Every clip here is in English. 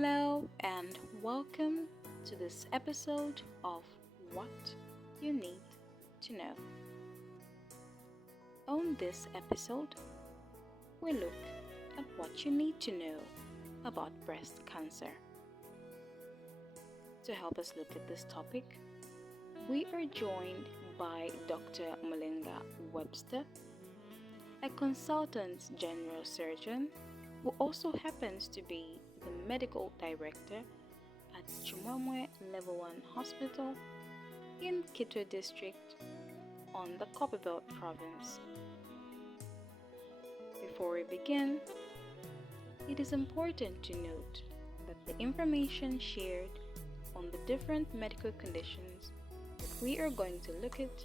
Hello and welcome to this episode of What You Need to Know. On this episode, we look at what you need to know about breast cancer. To help us look at this topic, we are joined by Dr. Mulenga Webster, a consultant general surgeon who also happens to be the medical director at Chumamwe Level 1 Hospital in Kitwe District on the Copperbelt Province. Before we begin, it is important to note that the information shared on the different medical conditions that we are going to look at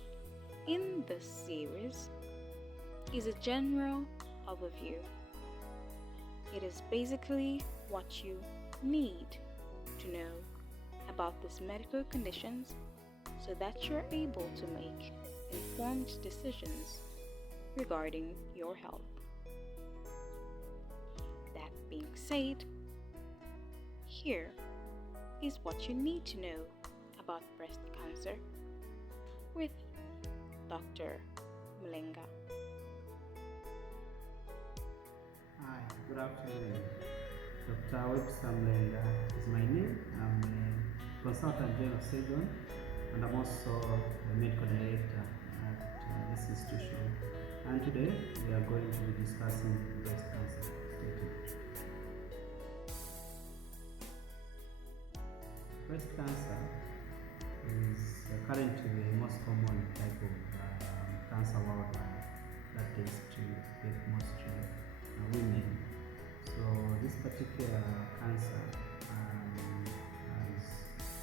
in this series is a general overview. It is basically what you need to know about these medical conditions so that you're able to make informed decisions regarding your health. That being said, here is what you need to know about breast cancer with Dr. Mulenga. Hi, good afternoon. Dr. Webster Mulenga is my name. I'm a consultant general surgeon and I'm also the medical director at this institution. And today we are going to be discussing breast cancer. Breast cancer is currently the most common type of cancer worldwide that tends to get most women. So this particular cancer, as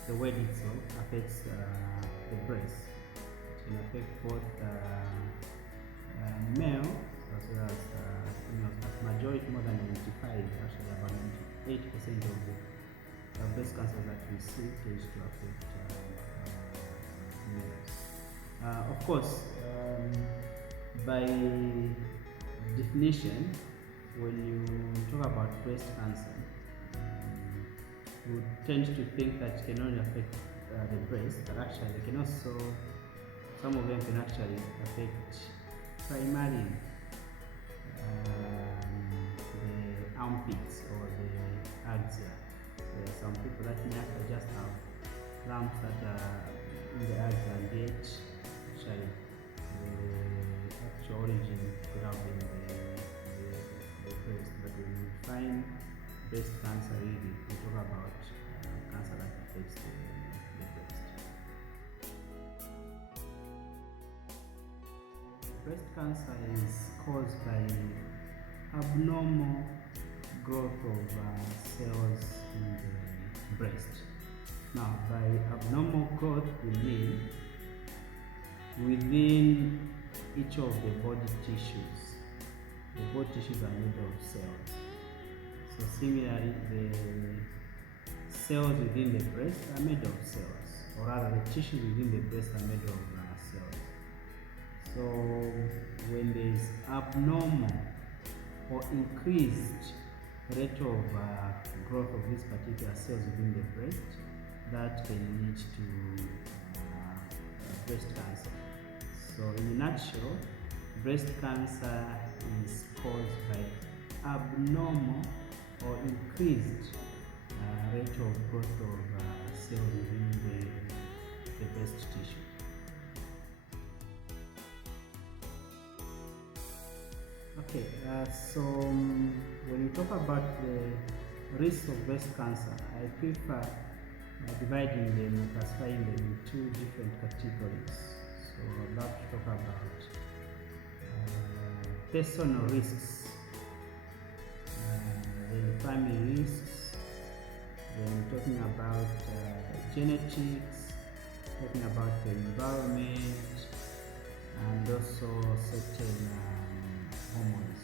the word itself, affects the breast. It can affect both male as well as females. But majority, more than 95, actually about 98% of the breast cancer that we see tends to affect males. Of course, by definition, when you talk about breast cancer, you tend to think that it can only affect the breast, but actually it can also, some of them can actually affect primarily the armpits or the axilla. There are some people that may actually just have lumps that are in the axilla, and yet actually the actual origin could have been the breast. But when you find breast cancer, really we talk about cancer that affects the breast. Breast cancer is caused by abnormal growth of cells in the breast. Now, by abnormal growth, we mean within each of the body tissues. The body tissues are made of cells. So similarly, the cells within the breast are made of cells, or rather the tissues within the breast are made of cells. So when there is abnormal or increased rate of growth of these particular cells within the breast, that can lead to breast cancer. So in a nutshell, breast cancer is caused by abnormal or increased rate of growth of cells within the breast tissue. Okay, so when we talk about the risks of breast cancer, I prefer dividing them and classifying them in two different categories. So I'd love to talk about personal risks, then family risks, then we're talking about genetics, talking about the environment, and also certain hormones.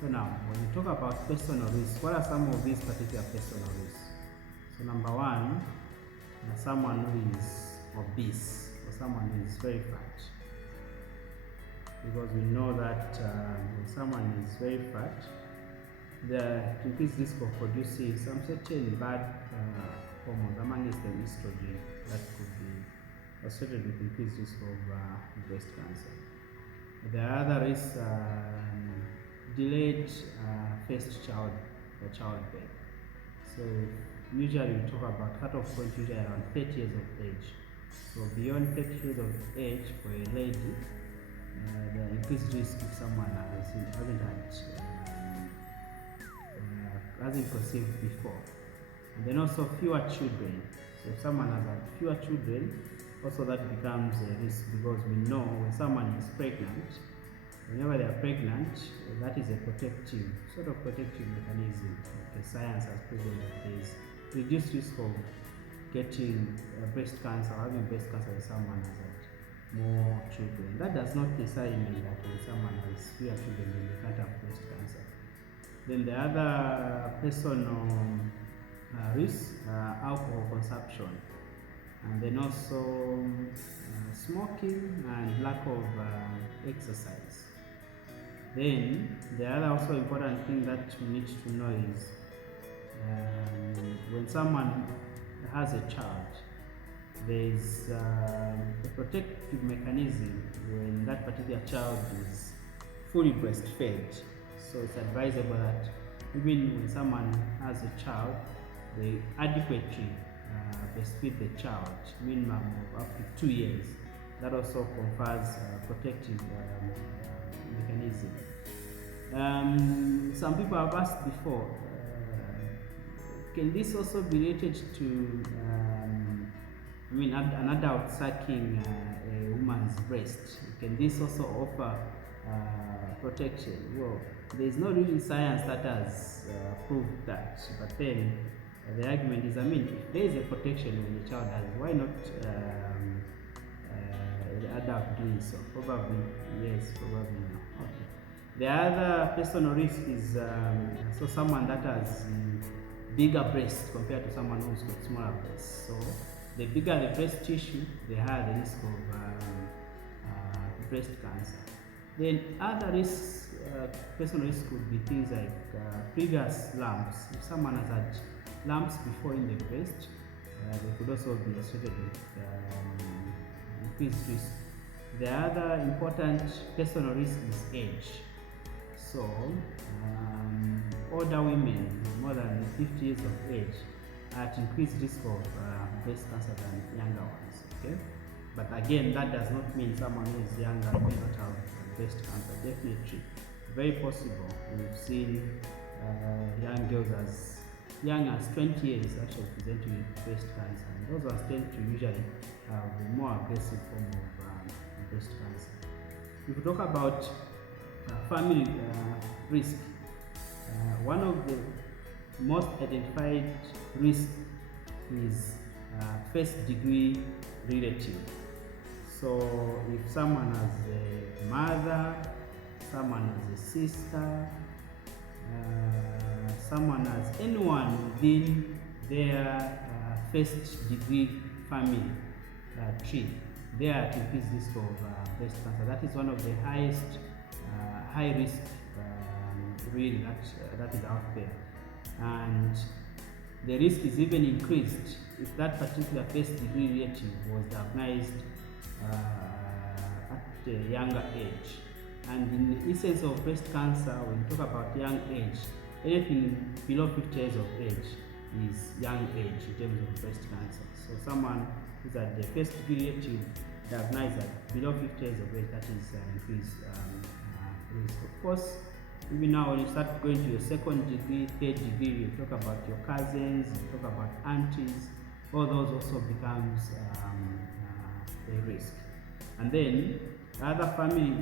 So now, when we talk about personal risks, what are some of these particular personal risks? So number one, someone who is obese or someone who is very fat. Because we know that when someone is very fat, the increased risk of producing some certain bad hormones, among them estrogen, that could be associated with increased risk of breast cancer. The other is delayed first childbirth. So usually we talk about cutoff point usually around 30 years of age. So beyond 30 years of age for a lady, the increased risk if someone hasn't conceived before. And then also fewer children. So if someone has had fewer children, also that becomes a risk, because we know when someone is pregnant, whenever they are pregnant, that is a protective mechanism. Okay, science has proven that there is reduced risk of getting breast cancer or having breast cancer when someone has had more children. That does not necessarily mean that when someone has fewer children then they can't have breast cancer. Then the other personal risk, alcohol consumption, and then also smoking and lack of exercise. Then the other also important thing that we need to know is when someone has a child, there is a protective mechanism when that particular child is fully breastfed. So it's advisable that even when someone has a child, they adequately breastfeed the child, minimum of up to 2 years. That also confers protective mechanism. Some people have asked before, can this also be related to an adult sucking a woman's breast? Can this also offer protection? Well, there is no really science that has proved that, but then the argument is, if there is a protection when the child has, why not the adult doing so? Probably yes, probably no. Okay. The other personal risk is so someone that has bigger breasts compared to someone who's got smaller breasts. So the bigger the breast tissue, the higher the risk of breast cancer. Then other risks, personal risks could be things like previous lumps. If someone has had lumps before in the breast, they could also be associated with increased risk. The other important personal risk is age. So older women more than 50 years of age are at increased risk of breast cancer than younger ones. Okay, but again, that does not mean someone who is younger may not have breast cancer. Definitely, very possible. We've seen young girls as young as 20 years actually presenting with breast cancer, and those ones tend to usually have a more aggressive form of breast cancer. If we talk about family risk, one of the most identified risks is first degree relative. So if someone has a mother, someone has a sister, someone has anyone within their first degree family tree, they are at increased risk of breast cancer. That is one of the highest high risk really that is out there, and the risk is even increased if that particular first degree relative was diagnosed at a younger age. And in the instance of breast cancer, when you talk about young age, anything below 50 years of age is young age in terms of breast cancer. So someone who's at the first degree relative diagnosed at below 50 years of age, that is increased risk. Of course, even now when you start going to your second degree, third degree, you talk about your cousins, you talk about aunties, all those also becomes a risk. And then other family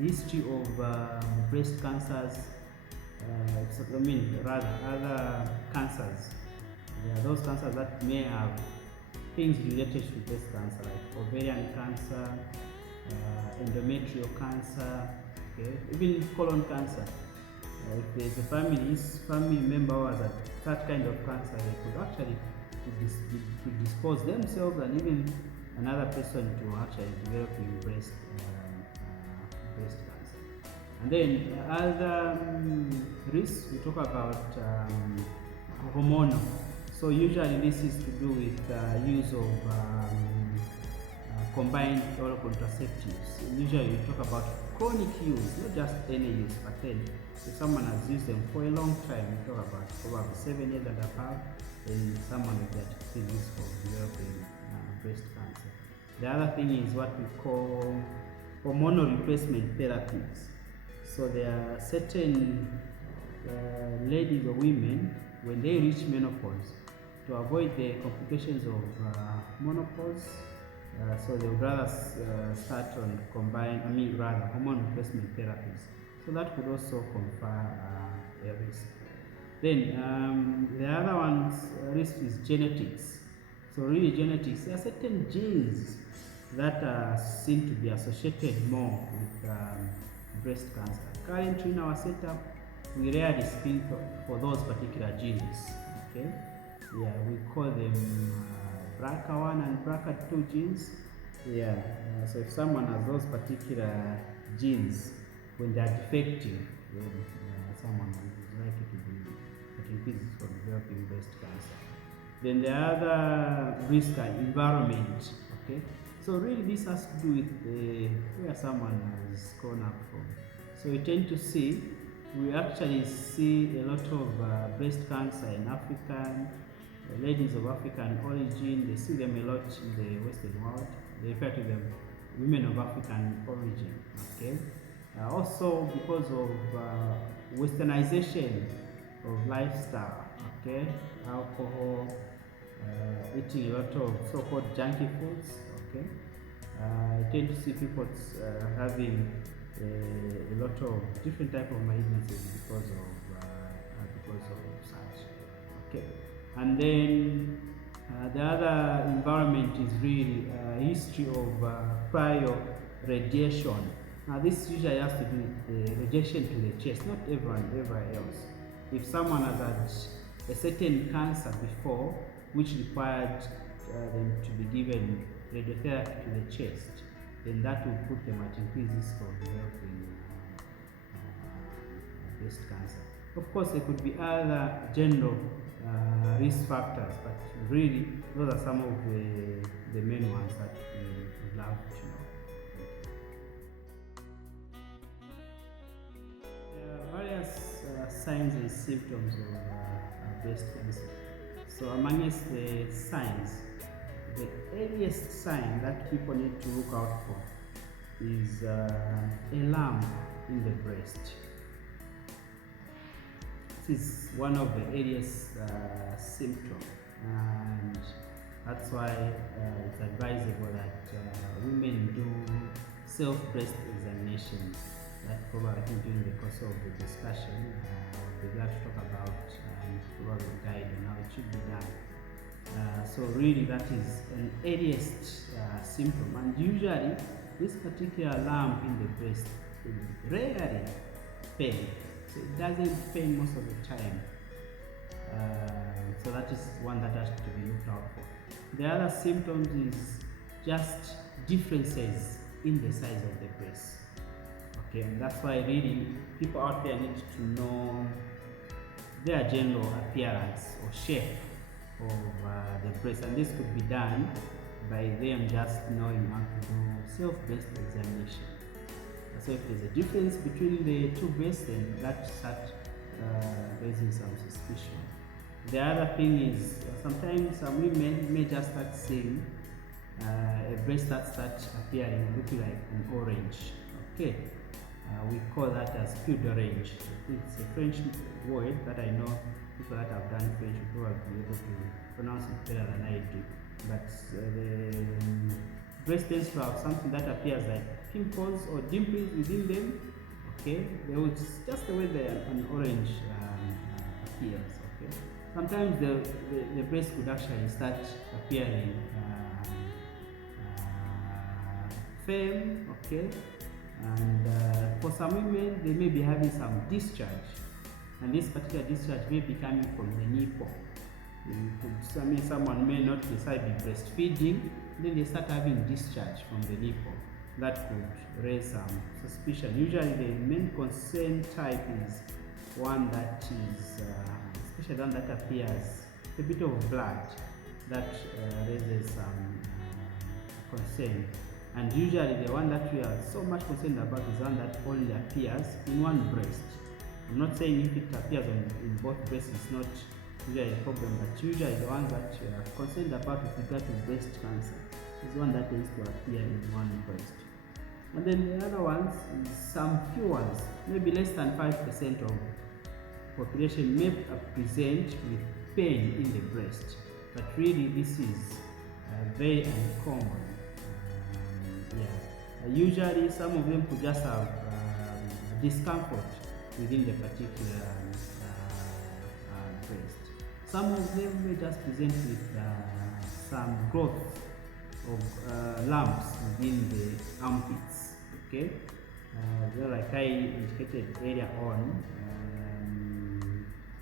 history of breast cancers, other cancers. There are those cancers that may have things related to breast cancer, like ovarian cancer, endometrial cancer, okay, even colon cancer. If there's a family member who has that kind of cancer, they could actually dispose themselves and even another person to actually developing breast cancer. And then other risks, we talk about hormonal. So usually this is to do with use of combined oral contraceptives. Usually we talk about chronic use, not just any use, but then if someone has used them for a long time, we talk about probably 7 years and above, then someone will get risk of developing breast cancer. The other thing is what we call hormonal replacement therapies. So there are certain ladies or women, when they reach menopause, to avoid the complications of menopause, so they would rather start on hormone replacement therapies. So that could also confer a risk. Then the other one's risk is genetics. So really genetics, there are certain genes that are seen to be associated more with breast cancer. Currently in our setup, we rarely screen for those particular genes. Okay, yeah, we call them BRCA1 and BRCA2 genes. Yeah, so if someone has those particular genes, when they are defective, then someone is likely to be at increased for developing breast cancer. Then the other risk are environment. Okay, so really this has to do with where someone has grown up from. So we tend to see, we actually see a lot of breast cancer in African ladies of African origin. They see them a lot in the Western world. They refer to them women of African origin. Okay. Also because of westernization of lifestyle. Okay, alcohol, eating a lot of so-called junky foods. Okay, I tend to see people having a lot of different type of malignancies because of such. Okay, and then the other environment is really history of prior radiation. Now this usually has to do with the radiation to the chest, not everywhere else. If someone has had a certain cancer before, which required them to be given radiotherapy to the chest, then that will put them at increased risk of developing breast cancer. Of course, there could be other general risk factors, but really those are some of the main ones that we love to know. There are various signs and symptoms of breast cancer. So amongst the signs, the earliest sign that people need to look out for is a lump in the breast. This is one of the earliest symptoms, and that's why it's advisable that women do self-breast examination. That probably during the course of the discussion we'll be glad to talk about and probably guide on how it should be done. So really that is an earliest symptom, and usually this particular lump in the breast will rarely pain. So it doesn't pain most of the time. So that is one that has to be looked out for. The other symptoms is just differences in the size of the breast. Okay, and that's why really people out there need to know their general appearance or shape of the breast, and this could be done by them just knowing how to do self-breast examination. So if there's a difference between the two breasts, then that starts raising some suspicion. The other thing is sometimes some women may just start seeing a breast that starts appearing looking like an orange. Okay, we call that as pudorage. It's a French word that I know people that have done French will probably be able to pronounce it better than I do. But the breast tends to have something that appears like pimples or dimples within them. Okay, it's just the way an orange appears. Okay, sometimes the breast could actually start appearing firm. Okay, and for some women they may be having some discharge, and this particular discharge may be coming from the nipple. Someone may not decide to be breastfeeding, then they start having discharge from the nipple. that could raise some suspicion. Usually the main concern type is one that is, especially one that appears a bit of blood, that raises some concern. And usually the one that we are so much concerned about is one that only appears in one breast. I'm not saying if it appears in both breasts it's not usually a problem, but usually the one that we are concerned about with regard to breast cancer is one that tends to appear in one breast. And then the other ones is some few ones, maybe less than 5% of population may present with pain in the breast, but really this is very uncommon. Usually some of them could just have discomfort within the particular breast. Some of them may just present with some growth of lumps within the armpits. Okay, like I indicated earlier on,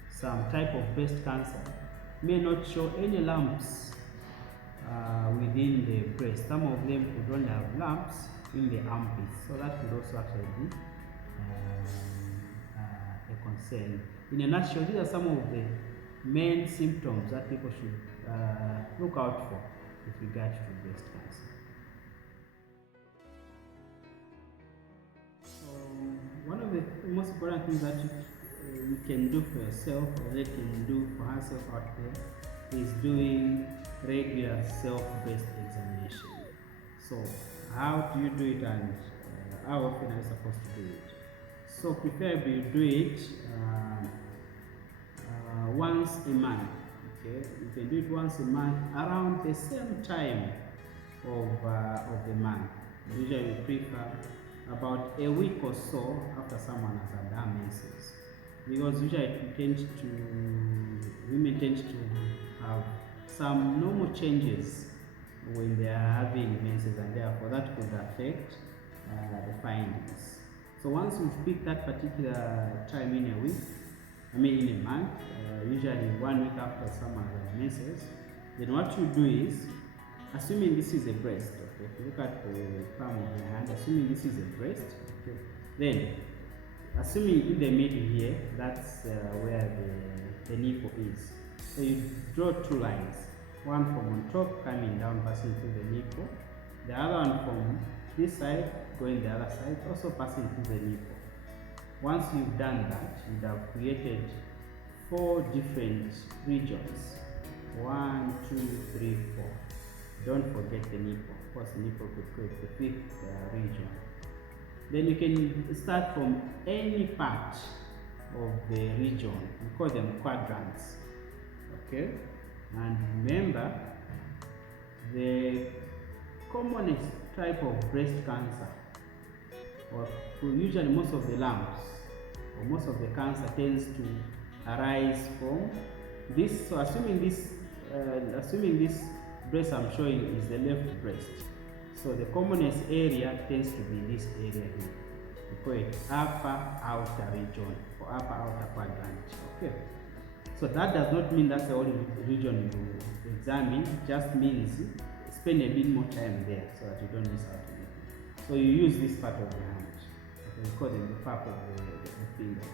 some type of breast cancer may not show any lumps within the breast. Some of them could only have lumps in the armpits, so that could also actually be a concern. In a nutshell, these are some of the main symptoms that people should look out for with regard to breast cancer. So one of the most important things that you can do for yourself, or they can do for herself out there, is doing regular self-breast examination. So how do you do it, and how often are you supposed to do it? So preferably you do it once a month. Okay, you can do it once a month around the same time of the month. Usually we prefer about a week or so after someone has had their menses, because usually women tend to have some normal changes when they are having menses, and therefore that could affect the findings. So once you've picked that particular time in a week, in a month, usually 1 week after someone has menses, then what you do is, assuming this is a breast, okay, if you look at the palm of your hand, assuming this is a breast, okay, then assuming in the middle here, that's where the nipple is. So you draw two lines, one from on top coming down, passing through the nipple, the other one from this side going the other side, also passing through the nipple. Once you've done that, you'd have created 4 different regions. 1, 2, 3, 4. Don't forget the nipple. Of course, the nipple could create the 5th region. Then you can start from any part of the region. We call them quadrants. Okay? And remember, the commonest type of breast cancer, or usually most of the lumps or most of the cancer, tends to arise from this. So assuming this breast I'm showing is the left breast, so the commonest area tends to be this area here. We call it upper outer region or upper outer quadrant. Okay, so that does not mean that's the only region you examine. It just means spend a bit more time there so that you don't miss out on anything. So you use this part of the hand. Okay, we call them the part of the fingers.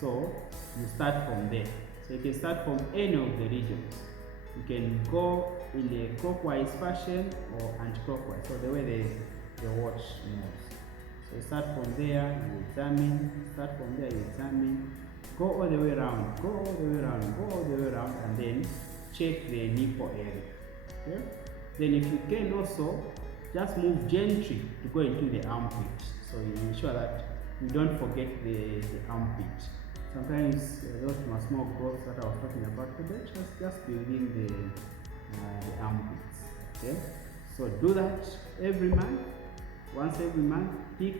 So you start from there. So you can start from any of the regions. You can go in a clockwise fashion or anti-clockwise, so the way the watch moves. So you start from there, you examine, start from there, you examine, go all the way around, go all the way around, go all the way around, and then check the nipple area. Okay? Then if you can also just move gently to go into the armpit, so you ensure that you don't forget the armpit. Sometimes those small growths that I was talking about could just be within the armpits. Okay, so do that every month. Once every month, pick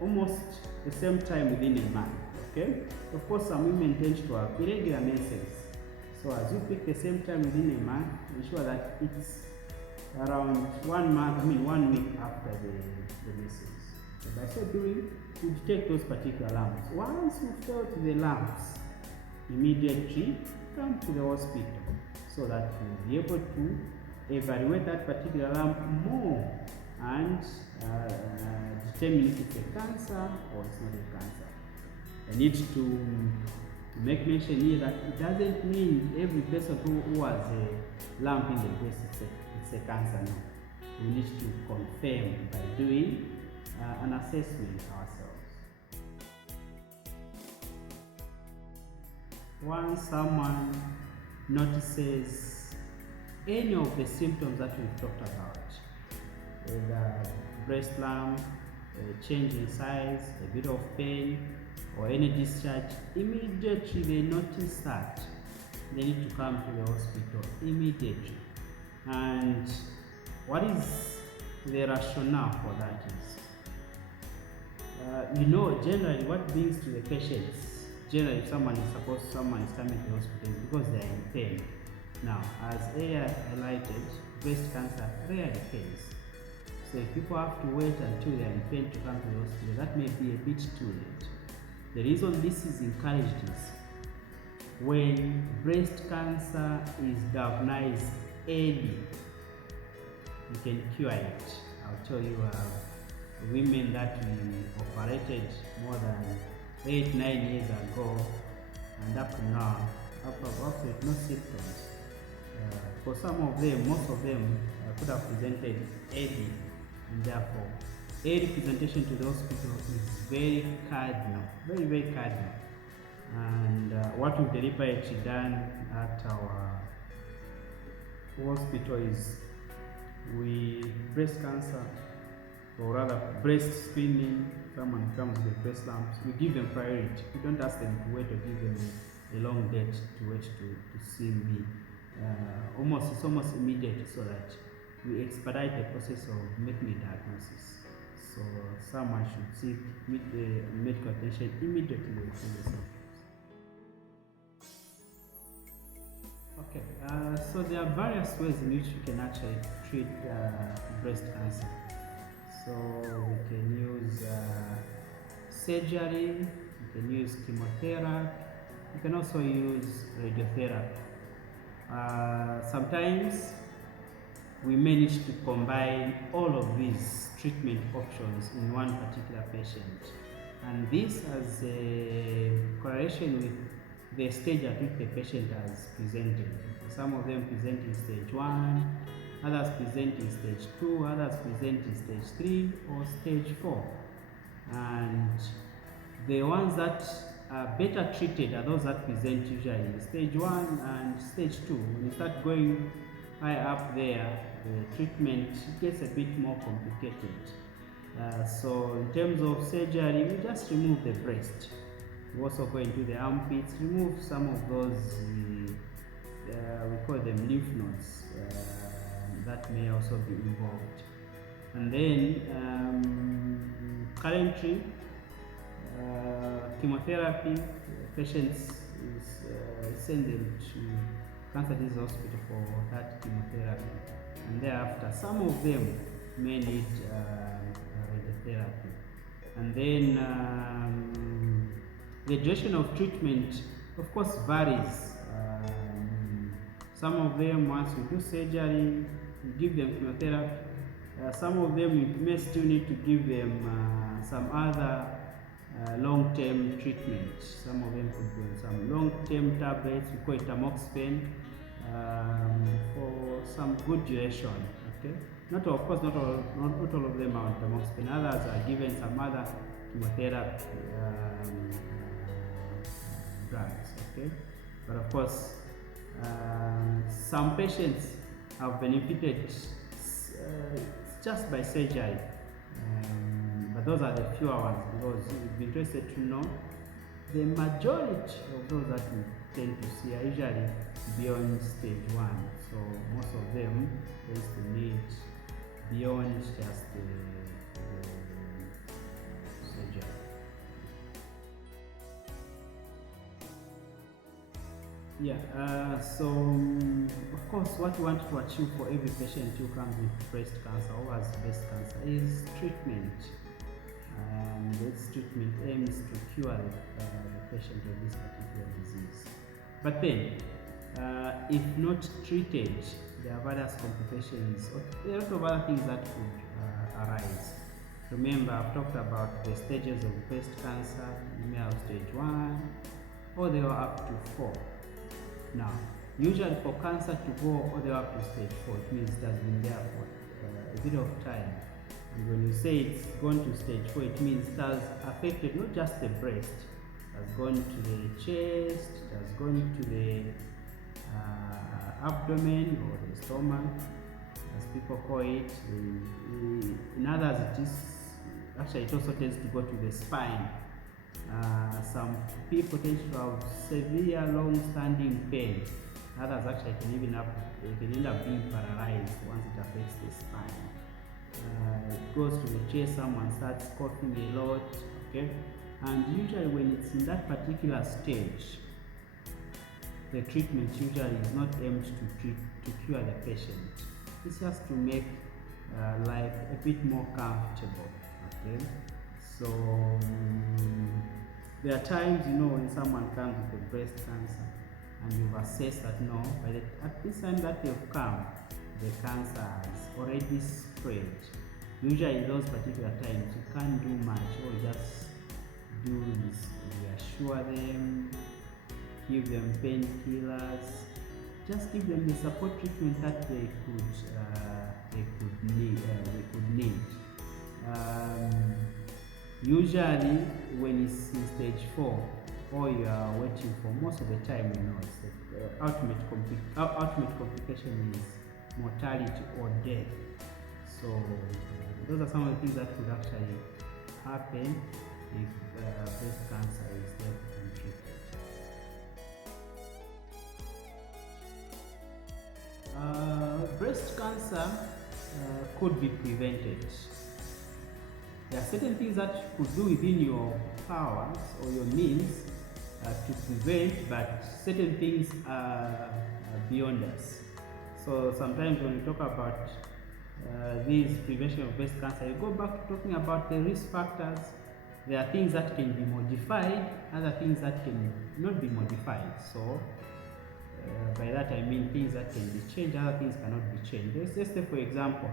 almost the same time within a month. Okay, of course some women tend to have irregular menses, so as you pick the same time within a month, ensure that it's around 1 month, 1 week after the menses. So by so doing, you take those particular lumps. Once you felt the lumps, immediately come to the hospital so that you'll be able to evaluate that particular lump more and determine if it's a cancer or it's not a cancer. I need to make mention here that it doesn't mean every person who has a lump in the breast it's a cancer. No. We need to confirm by doing an assessment ourselves. Once someone notices any of the symptoms that we've talked about, whether breast lump, a change in size, a bit of pain, or any discharge, immediately they notice that, they need to come to the hospital immediately. And what is the rationale for that is, generally what brings to the patients, generally if someone is coming to the hospital is because they are in pain. Now, as Aya highlighted, breast cancer rarely pays. So if people have to wait until they are in pain to come to the hospital, that may be a bit too late. The reason this is encouraged is when breast cancer is diagnosed early, you can cure it. I'll tell you, women that we operated more than 8-9 years ago, and up to now, absolutely no symptoms. For some of them, most of them could have presented early, and therefore early presentation to the hospital is very cardinal, very, very cardinal. And what we've deliberately done at our hospital is breast cancer, or rather breast screening, someone comes with breast lumps, we give them priority. We don't ask them to wait or give them a long date to wait to see me. It's almost immediate, so that we expedite the process of making a diagnosis. So someone should seek medical attention immediately they see the symptoms. Okay, so there are various ways in which we can actually treat breast cancer. So we can use surgery, we can use chemotherapy, we can also use radiotherapy. Sometimes we manage to combine all of these treatment options in one particular patient, and this has a correlation with the stage at which the patient has presented. Some of them present in stage 1, others present in stage 2, others present in stage 3 or stage 4. And the ones that are better treated are those that present usually in stage 1 and stage 2. When you start going high up there, the treatment gets a bit more complicated. So in terms of surgery, we just remove the breast. We also go into the armpits, remove some of those, we call them lymph nodes, that may also be involved. And then currently, chemotherapy, patients send them to Cancer Disease Hospital for that chemotherapy, and thereafter some of them may need radiotherapy. And then the duration of treatment, of course, varies. Some of them, once we do surgery, we give them chemotherapy. Some of them, we may still need to give them some other long-term treatment. Some of them could be on some long-term tablets, we call it tamoxifen, for some good duration. Okay, not all of them are on tamoxifen. Others are given some other chemotherapy drugs. Okay, but of course, some patients have benefited just by surgery. But those are the fewer ones, because you'd be interested to know the majority of those that we tend to see are usually beyond stage 1. So most of them face the need beyond just the surgery. Yeah, so of course what we want to achieve for every patient who comes with breast cancer or has breast cancer is treatment. And this treatment aims to cure the patient of this particular disease. But then, if not treated, there are various complications, a lot of other things that could arise. Remember, I've talked about the stages of breast cancer. You may have stage 1 all the way up to 4. Now, usually for cancer to go all the way up to stage 4, it means it has been there for a bit of time. And when you say it's gone to stage 4, it means it has affected not just the breast, it has gone to the chest, it has gone to the abdomen or the stomach, as people call it. In others, it also tends to go to the spine. Some people tend to have severe long-standing pain. Others actually can end up being paralyzed once it affects the spine. It goes to the chest, someone starts coughing a lot, okay? And usually when it's in that particular stage, the treatment usually is not aimed to cure the patient. It's just to make life a bit more comfortable, okay? So there are times, when someone comes with a breast cancer and you've assessed that at this time that they've come, the cancer has already spread. Usually in those particular times, you can't do much. All you just do is reassure them, give them painkillers, just give them the support treatment that they could need. Usually when it's in stage 4, all you are waiting for most of the time, is the ultimate complication is mortality or death. So those are some of the things that could actually happen if breast cancer is left untreated. Breast cancer could be prevented. There are certain things that you could do within your powers or your means to prevent, but certain things are beyond us. So sometimes when we talk about this prevention of breast cancer, you go back to talking about the risk factors. There are things that can be modified, other things that can not be modified. So by that I mean things that can be changed, other things cannot be changed. Let's say, for example,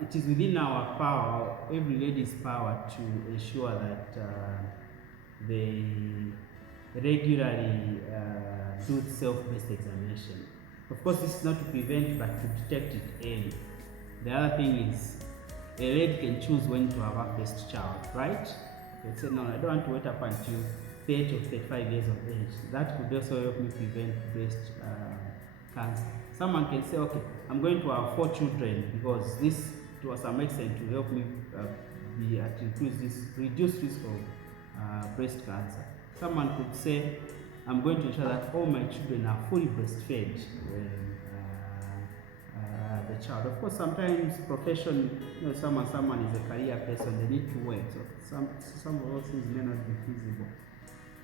it is within our power, every lady's power, to ensure that they regularly do self-breast examination. Of course, this is not to prevent, but to detect it early. The other thing is, a lady can choose when to have her first child, right? They say, no, I don't want to wait up until 30 or 35 years of age. That could also help me prevent breast cancer. Someone can say, okay, I'm going to have 4 children because this, to some extent, will help me reduce risk of breast cancer. Someone could say, I'm going to ensure that all my children are fully breastfed when the child. Of course, sometimes profession, someone is a career person, they need to work. So some of those things may not be feasible.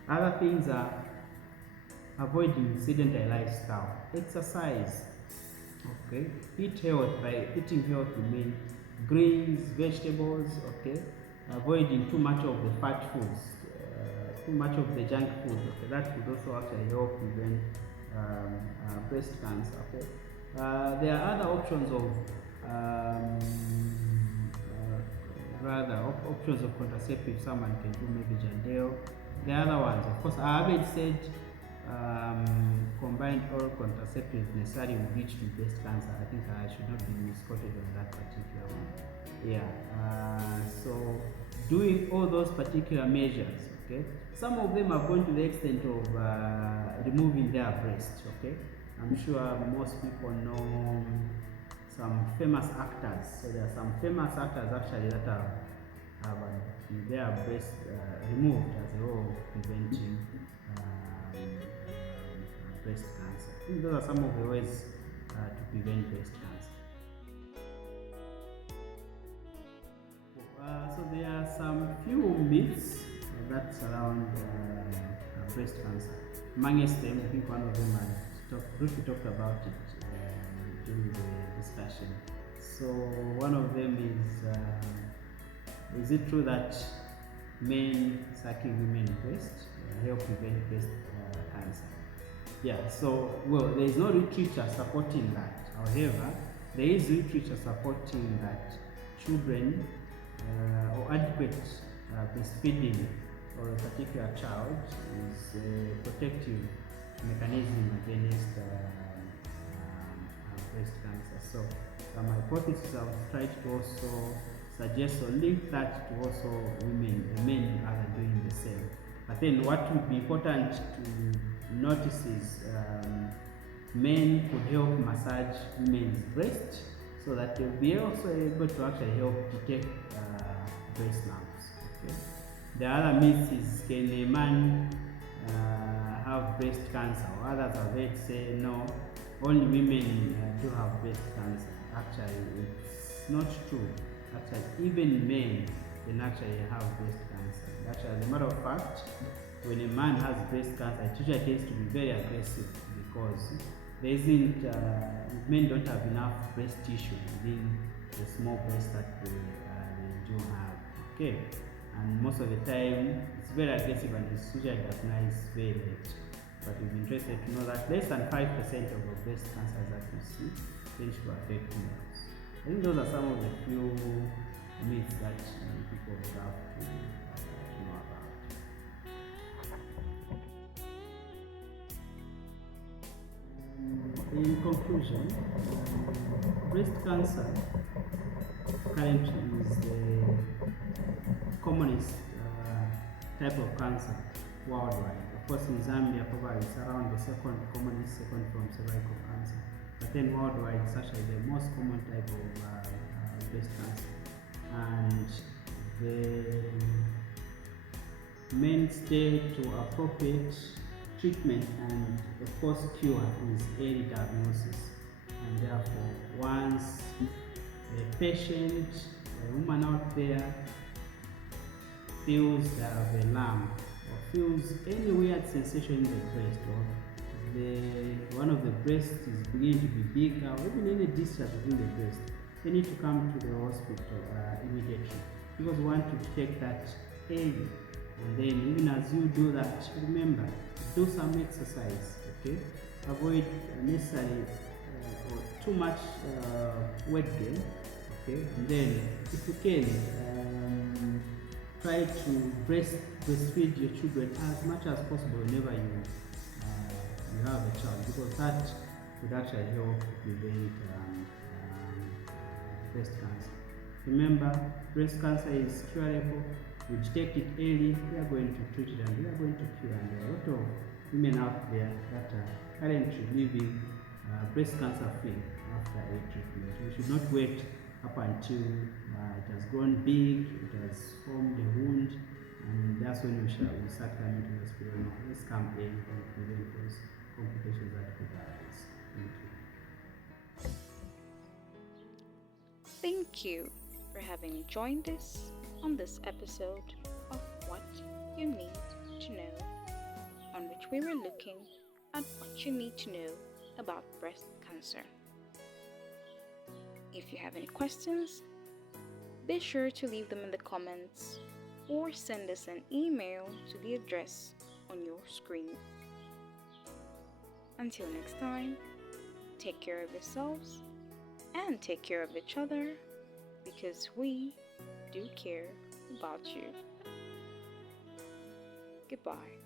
Other things are avoiding sedentary lifestyle, exercise, okay, eat health. By eating health, we mean greens, vegetables, okay, avoiding too much of the fat foods, too much of the junk food, okay, that could also actually help prevent breast cancer, okay. There are other options of options of contraceptive. Someone can do maybe Jandel. The other ones, of course, I haven't said combined oral contraceptive necessarily will reach to breast cancer. I think I should not be misquoted on that particular one. Yeah. So doing all those particular measures, okay. Some of them have gone to the extent of removing their breast, okay. I'm sure most people know some famous actors. So there are some famous actors actually that have their breast removed as a way of preventing breast cancer. I think those are some of the ways to prevent breast cancer. So there are some few myths that surround breast cancer. Amongst them, I think one of them I briefly talked about it during the discussion. So one of them is it true that men sucking women's breast help prevent breast cancer? Yeah, so, well, there is no literature supporting that. However, there is literature supporting that children or adequate breastfeeding for a particular child is a protective mechanism against breast cancer. So my hypothesis, I was trying to also suggest or link that to also men are doing the same. But then what would be important to notice is men could help massage women's breast so that they'll be also able to actually help detect breast lumps. Okay. The other myth is, can a man have breast cancer? Or others have heard say no, only women do have breast cancer. Actually, it's not true. Actually, even men can actually have breast cancer. Actually, as a matter of fact, when a man has breast cancer, it usually tends to be very aggressive because there isn't, men don't have enough breast tissue within the small breast that they do have. Okay, and most of the time it's very aggressive and it's usually diagnosed very late. But we've been interested to know that less than 5% of the breast cancers that we see tend to affect males. I think those are some of the few myths that people would have to know about. In conclusion, breast cancer currently is the commonest type of cancer worldwide. Of course, in Zambia, probably it's around the second commonest, second from cervical cancer. But then worldwide, it's actually the most common type of breast cancer. And the mainstay to appropriate treatment and, of course, cure is early diagnosis. And therefore, once a patient, a woman out there, feels they have a lump or feels any weird sensation in the breast, or one of the breasts is beginning to be bigger, or even any discharge within the breast, they need to come to the hospital immediately, because we want to detect that early. And then even as you do that, remember, do some exercise, okay? Avoid unnecessary or too much weight gain, okay? And then if you can, try to breastfeed your children as much as possible whenever you have a child, because that would actually help prevent breast cancer. Remember, breast cancer is curable. We detect it early, we are going to treat it and we are going to cure. And there are a lot of women out there that are currently living breast cancer free after a treatment. We should not wait up until it has grown big, it has formed a wound, and that's when we start coming to the hospital. No, let's come early and prevent those complications that could arise. Thank you for having joined us on this episode of What You Need to Know, on which we were looking at what you need to know about breast cancer. If you have any questions, be sure to leave them in the comments or send us an email to the address on your screen. Until next time, take care of yourselves and take care of each other, because we do care about you. Goodbye.